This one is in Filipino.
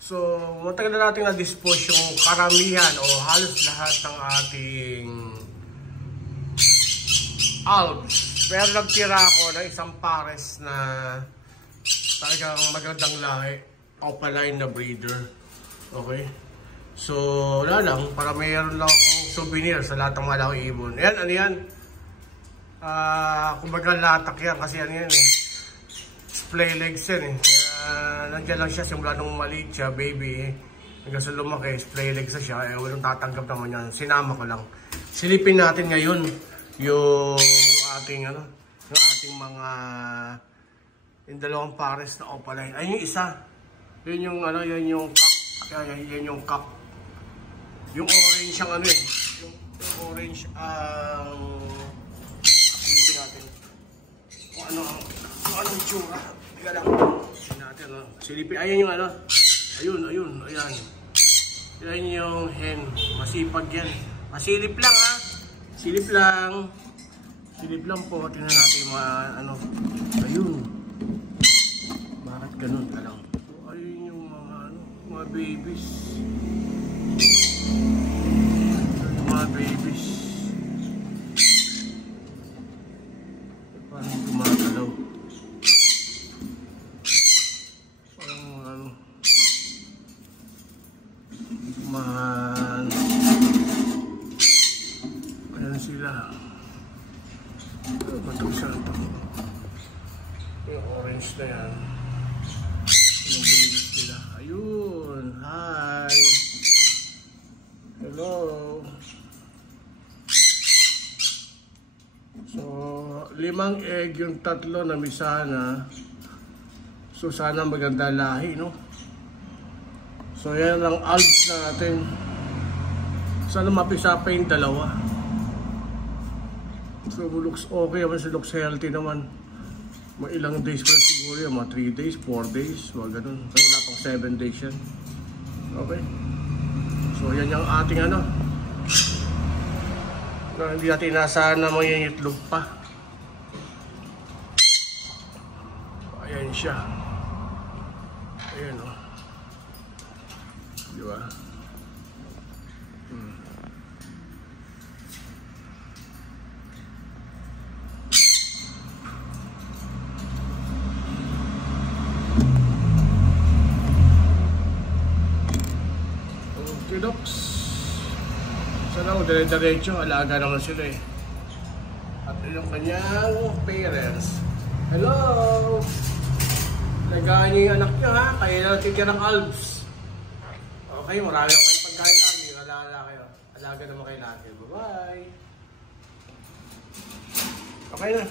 So, matagal na natin na-dispose yung karamihan o halos lahat ng ating Alps. Pero nagtira ako ng isang pares na talagang magandang lahi. Opaline na breeder. Okay? So, wala lang. Para mayroon lang akong souvenir sa lahat ng mga laki ibon. Ayan, ano yan? Kumbaga latak yan. Kasi ano yan eh. Splay legs yan eh. Kaya nandiyan lang siya. Simula nung maliit siya, baby. Hanggang sa lumaki, splay legs na siya. Eh, walang tatanggap naman yan. Sinama ko lang. Silipin natin ngayon yung ating ano, yung ating mga yung dalawang pares na opaline. Ay, yung isa. Yun yung ano, yun yung cock. Yan yung cock. Yung orange ang ano eh. Yung orange ang silipin natin. Kung ano yung tsura. Tiga lang. Silipin natin, ano. Silipin. Ayan yung ano. Ayan. Yan yung hen. Masipag yan. Masilip lang ha. Silip lang. Silip lang po. Tingnan natin yung mga ano. Ayun. Bakit ganun ka lang? So, ayun yung mga ano. Mga babies. Ayun yung mga babies. Parang gumagalaw. Parang ano. Ayan sila. Matagsan ito. Yung orange na yan. Yung babies nila. Ayun. Hi. Hello. So, 5 egg yung 3 na misana. So, sana maganda lahi, no? So, yan ang Alps natin. Sana mapisa pa yung 2. So, looks okay naman. So, looks healthy naman. Mga ilang days pa siguro yan. Mga 3 days, 4 days. Mga ganun. Kaya wala pang 7 days yan. Okay. So, yan yung ating ano. Na hindi natin inasahan na mga itlog pa. Ayan siya. Ayan o. Diba? Docs. Sana ako dire-diretso, alaga naman sila eh. At yung kanyang parents. Hello! Alagaan niyo yung anak niyo ha, kaya na natitira ng Alps. Okay, marami ako kayong pagkain lagi. Alaga kayo. Alaga naman kayo lagi. Bye-bye! Okay na.